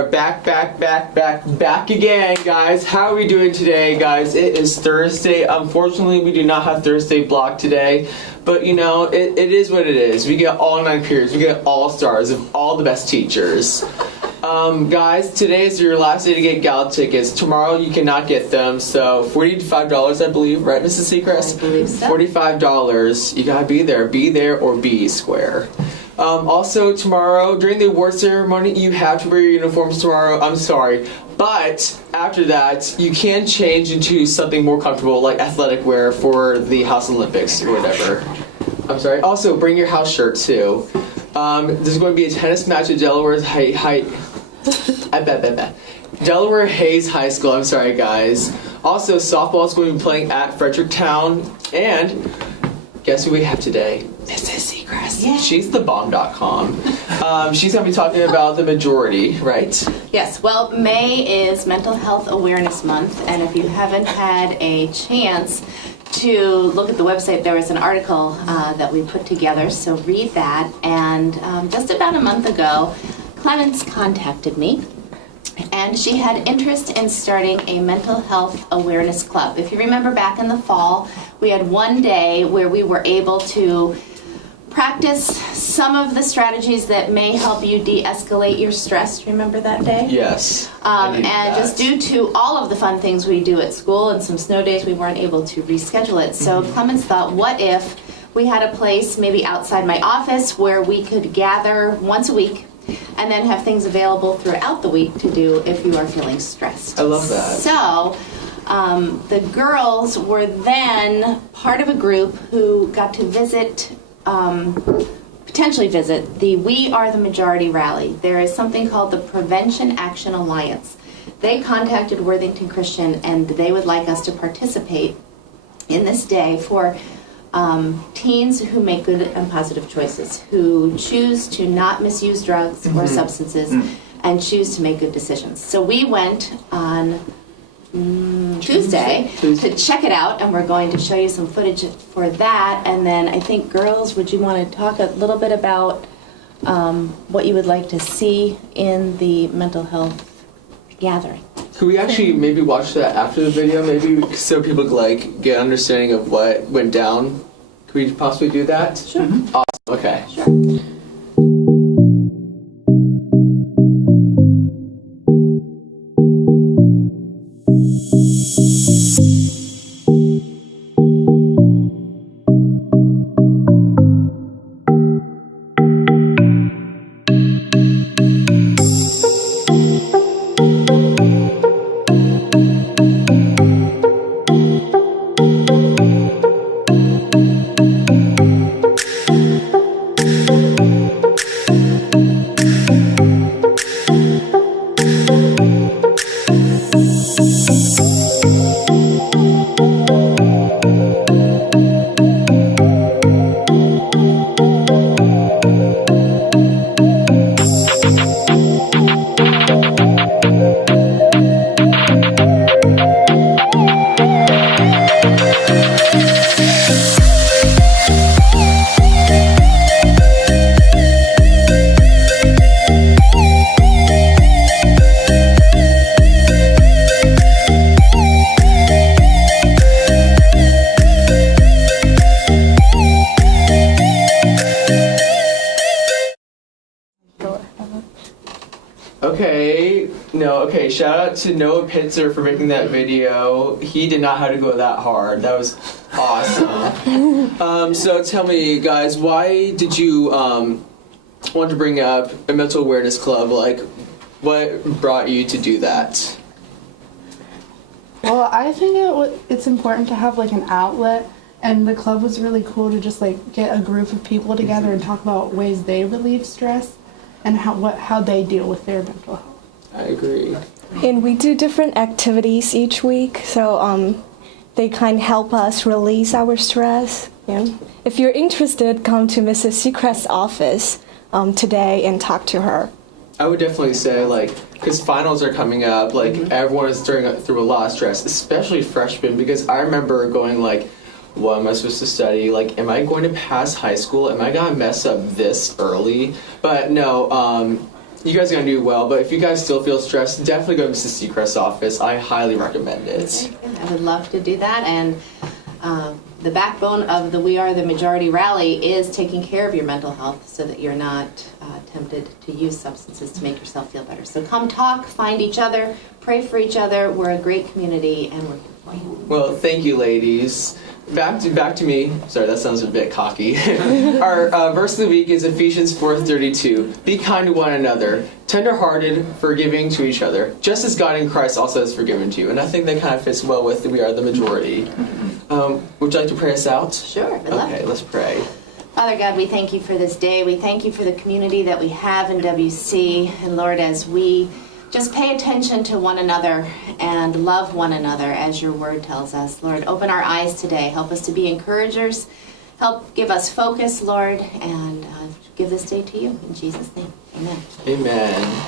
are back again, guys. How are we doing today, guys? It is Thursday. Unfortunately, we do not have Thursday block today, but you know, it is what it is. We get all 9 periods. We get all stars of all the best teachers. Guys, today is your last day to get gala tickets. Tomorrow you cannot get them, so $45, I believe, right, Mrs. Secrest? I believe so. $45. You gotta be there or be square. Also, tomorrow, during the award ceremony, you have to wear your uniforms tomorrow. I'm sorry. But after that, you can change into something more comfortable, like athletic wear for the House Olympics or whatever. I'm sorry. Also, bring your house shirt, too. There's going to be a tennis match at Delaware's Delaware Hayes High School. I'm sorry, guys. Also, softball is going to be playing at Fredericktown. And guess who we have today? Mrs. Secrest. Yeah. She's the bomb.com. She's going to be talking about the majority, right? Yes. Well, May is Mental Health Awareness Month, and if you haven't had a chance to look at the website, there was an article that we put together, so read that. And just about a month ago, Clemence contacted me, and she had interest in starting a mental health awareness club. If you remember back in the fall, we had one day where we were able to practice some of the strategies that may help you de-escalate your stress. Remember that day? Yes. And just due to all of the fun things we do at school and some snow days, we weren't able to reschedule it. So Clemence thought, what if we had a place maybe outside my office where we could gather once a week and then have things available throughout the week to do if you are feeling stressed. I love that. So the girls were then part of a group who got to visit, potentially visit, the We Are the Majority rally. There is something called the Prevention Action Alliance. They contacted Worthington Christian, and they would like us to participate in this day for teens who make good and positive choices, who choose to not misuse drugs or substances, and choose to make good decisions. So we went on Tuesday to check it out, and we're going to show you some footage for that. And then I think, girls, would you want to talk a little bit about what you would like to see in the mental health gathering? Could we actually maybe watch that after the video, maybe, so people could, like, get an understanding of what went down? Could we possibly do that? Sure. Awesome. Okay. Sure. Shout out to Noah Pitzer for making that video. He did not have to go that hard. That was awesome. So tell me, guys, why did you want to bring up a mental awareness club? Like, what brought you to do that? Well, I think it's important to have like an outlet, and the club was really cool to just like get a group of people together and talk about ways they relieve stress and how they deal with their mental health. I agree. And we do different activities each week, so they kind of help us release our stress. Yeah. If you're interested, come to Mrs. Secrest's office today and talk to her. I would definitely say, like, because finals are coming up, like, everyone is through a lot of stress, especially freshmen, because I remember going, like, what am I supposed to study? Like, am I going to pass high school? Am I going to mess up this early? But no, You guys are gonna do well, but if you guys still feel stressed, definitely go to Mrs. Secrest's office. I highly recommend it. I would love to do that, and the backbone of the We Are the Majority rally is taking care of your mental health so that you're not tempted to use substances to make yourself feel better. So come talk, find each other, pray for each other. We're a great community, and we're here for you. Well, thank you, ladies. Back to me. Sorry, that sounds a bit cocky. Our verse of the week is Ephesians 4:32. Be kind to one another, tender-hearted, forgiving to each other, just as God in Christ also has forgiven to you. And I think that kind of fits well with We Are the Majority. Would you like to pray us out? Sure, I'd love Okay, to. let's pray. Father God, we thank you for this day. We thank you for the community that we have in WC. And Lord, as we just pay attention to one another and love one another as your word tells us. Lord, open our eyes today. Help us to be encouragers. Help give us focus, Lord, and give this day to you. In Jesus' name, amen. Amen.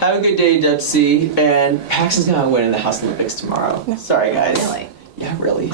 Have a good day, WC. And Pax is going to win in the House Olympics tomorrow. Sorry, guys. Really? Yeah, really.